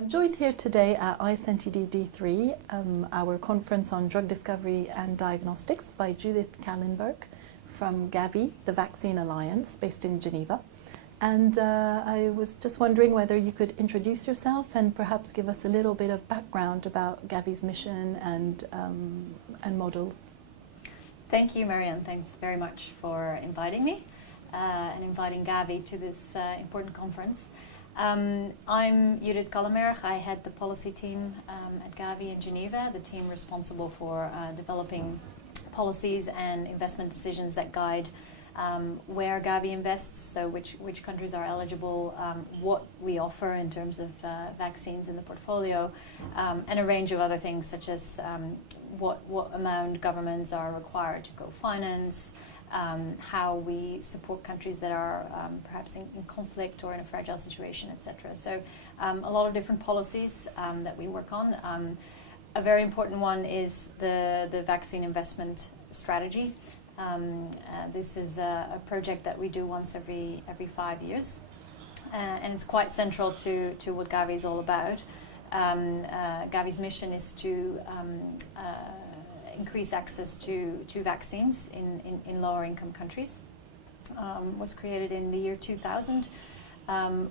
I'm joined here today at ISNTD D3, our conference on drug discovery and diagnostics, by Judith Kallenberg from GAVI, the Vaccine Alliance, based in Geneva. And I was just wondering whether you could introduce yourself and perhaps give us a little bit of background about GAVI's mission and model. Thank you, Marianne. Thanks very much for inviting me and inviting GAVI to this important conference. I'm Judith Kallenberg. I head the policy team at GAVI in Geneva, the team responsible for developing policies and investment decisions that guide where GAVI invests, so which countries are eligible, what we offer in terms of vaccines in the portfolio, and a range of other things such as what amount governments are required to co-finance, how we support countries that are perhaps in conflict or in a fragile situation, etc. So a lot of different policies that we work on. A very important one is the vaccine investment strategy. This is a project that we do once every 5 years, and it's quite central to what GAVI is all about. GAVI's mission is to increase access to vaccines in lower income countries. Was created in the year 2000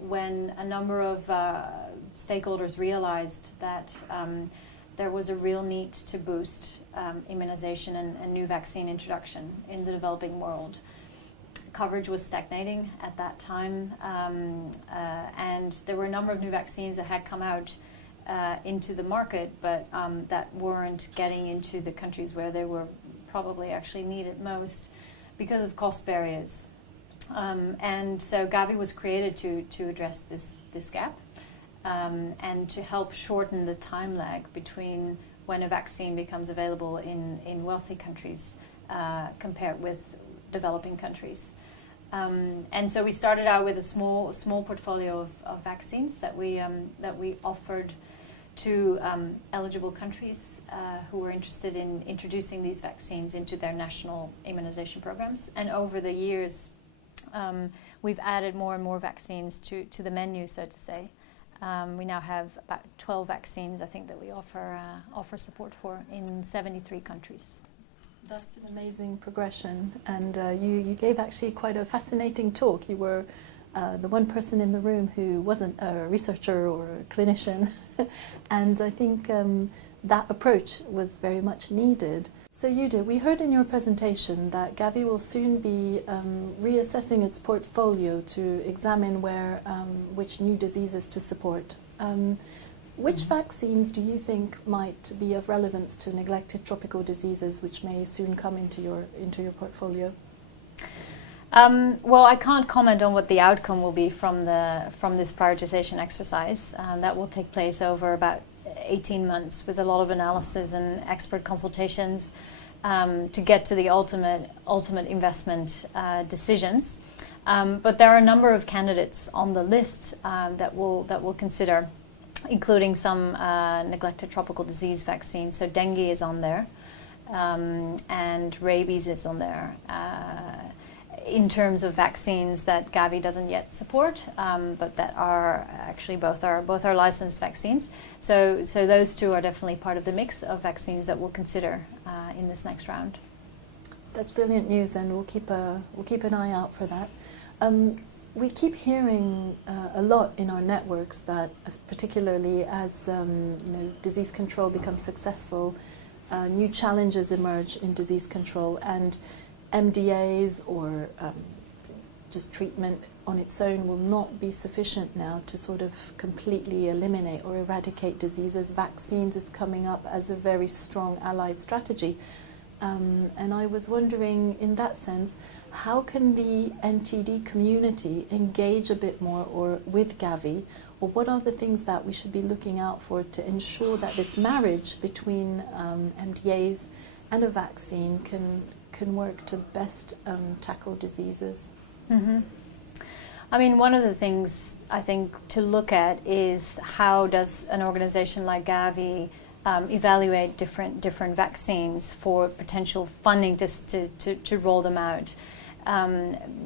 when a number of stakeholders realized that there was a real need to boost immunization and new vaccine introduction in the developing world. Coverage was stagnating at that time, and there were a number of new vaccines that had come out into the market, but that weren't getting into the countries where they were probably actually needed most because of cost barriers. And so GAVI was created to address this gap and to help shorten the time lag between when a vaccine becomes available in wealthy countries compared with developing countries. And so we started out with a small portfolio of vaccines that we offered to eligible countries who were interested in introducing these vaccines into their national immunization programs. And over the years, we've added more and more vaccines to the menu, so to say. We now have about 12 vaccines, I think, that we offer support for in 73 countries. That's an amazing progression, and you gave actually quite a fascinating talk. You were the one person in the room who wasn't a researcher or a clinician, and I think that approach was very much needed. So Judith, we heard in your presentation that GAVI will soon be reassessing its portfolio to examine which new diseases to support. Which vaccines do you think might be of relevance to neglected tropical diseases which may soon come into your portfolio? Well, I can't comment on what the outcome will be from this prioritization exercise. That will take place over about 18 months with a lot of analysis and expert consultations to get to the ultimate investment decisions. But there are a number of candidates on the list that we'll consider, including some neglected tropical disease vaccines. So dengue is on there, and rabies is on there. In terms of vaccines that GAVI doesn't yet support, but that are actually both are licensed vaccines. So those two are definitely part of the mix of vaccines that we'll consider in this next round. That's brilliant news, and we'll keep an eye out for that. We keep hearing a lot in our networks that, particularly as disease control becomes successful, new challenges emerge in disease control, and MDAs or just treatment on its own will not be sufficient now to sort of completely eliminate or eradicate diseases. Vaccines is coming up as a very strong allied strategy. And I was wondering, in that sense, how can the NTD community engage a bit more with GAVI, or what are the things that we should be looking out for to ensure that this marriage between MDAs and a vaccine can work to best tackle diseases? Mm-hmm. I mean, one of the things I think to look at is how does an organization like GAVI evaluate different vaccines for potential funding to roll them out.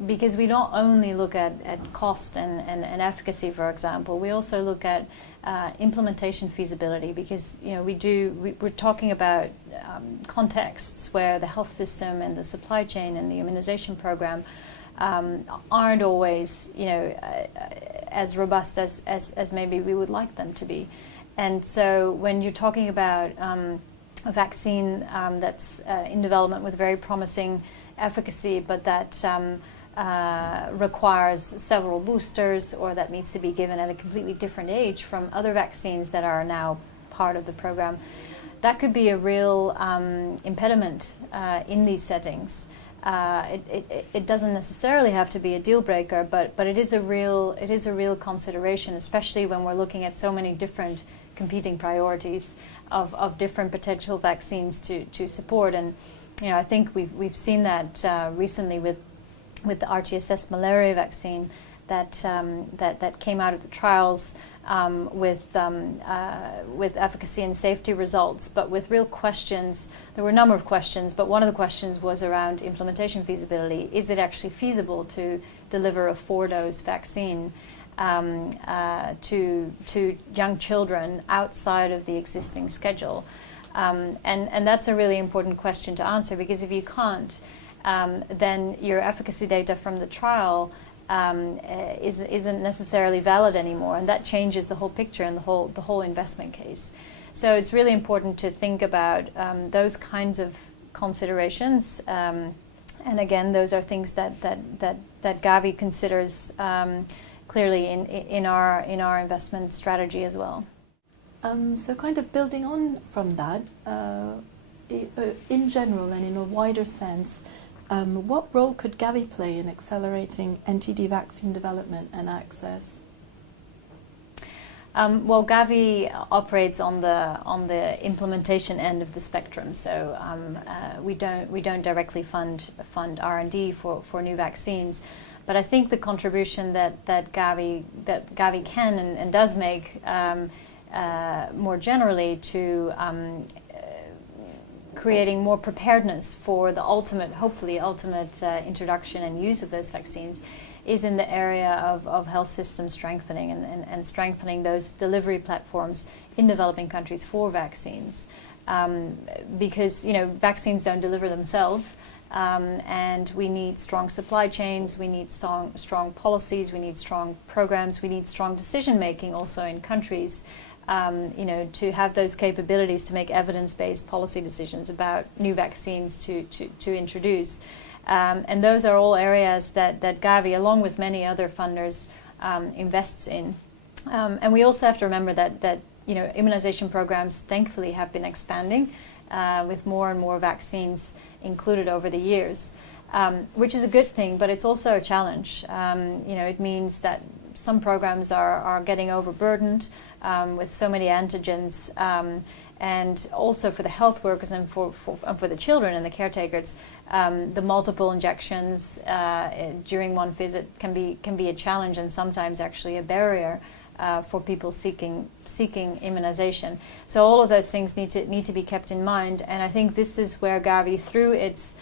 because we don't only look at cost and efficacy, for example, we also look at implementation feasibility, because we're talking about contexts where the health system and the supply chain and the immunization program aren't always as robust as maybe we would like them to be. And so when you're talking about a vaccine that's in development with very promising efficacy, but that requires several boosters, or that needs to be given at a completely different age from other vaccines that are now part of the program, that could be a real impediment in these settings. It doesn't necessarily have to be a deal breaker, but it is a real consideration, especially when we're looking at so many different competing priorities of different potential vaccines to support. And I think we've seen that recently with the RTSS malaria vaccine that came out of the trials with efficacy and safety results, but with real questions. There were a number of questions, but one of the questions was around implementation feasibility. Is it actually feasible to deliver a 4-dose vaccine to young children outside of the existing schedule? And that's a really important question to answer, because if you can't, then your efficacy data from the trial isn't necessarily valid anymore, and that changes the whole picture and the whole investment case. So it's really important to think about those kinds of considerations, and again, those are things that GAVI considers clearly in our investment strategy as well. So kind of building on from that, in general and in a wider sense, what role could GAVI play in accelerating NTD vaccine development and access? Well, GAVI operates on the implementation end of the spectrum, so we don't directly fund R&D for new vaccines, but I think the contribution that GAVI can and does make more generally to creating more preparedness for the hopefully ultimate introduction and use of those vaccines is in the area of health system strengthening and strengthening those delivery platforms in developing countries for vaccines. Because vaccines don't deliver themselves, and we need strong supply chains, we need strong policies, we need strong programs, we need strong decision making also in countries. To have those capabilities to make evidence-based policy decisions about new vaccines to introduce. And those are all areas that GAVI, along with many other funders, invests in. And we also have to remember that immunization programs thankfully have been expanding with more and more vaccines included over the years, which is a good thing, but it's also a challenge. It means that some programs are getting overburdened with so many antigens, and also for the health workers and for the children and the caretakers, the multiple injections during one visit can be a challenge, and sometimes actually a barrier for people seeking immunization. So all of those things need to be kept in mind, and I think this is where GAVI, through its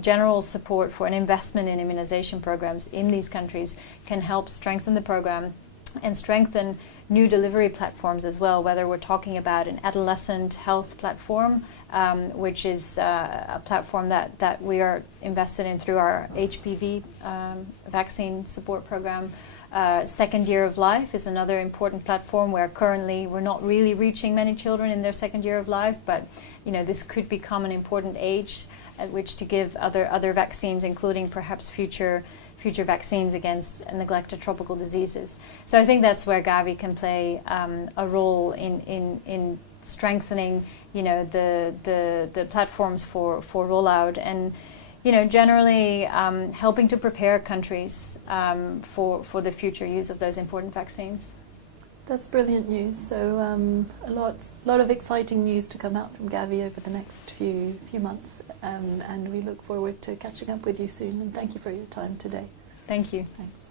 general support for an investment in immunization programs in these countries, can help strengthen the program and strengthen new delivery platforms as well, whether we're talking about an adolescent health platform, which is a platform that we are invested in through our HPV vaccine support program. Second year of life is another important platform where currently we're not really reaching many children in their second year of life, but this could become an important age at which to give other vaccines, including perhaps future vaccines against neglected tropical diseases. So I think that's where GAVI can play a role in strengthening, the platforms for rollout, and generally helping to prepare countries for the future use of those important vaccines. That's brilliant news. So a lot of exciting news to come out from GAVI over the next few months, and we look forward to catching up with you soon. And thank you for your time today. Thank you. Thanks.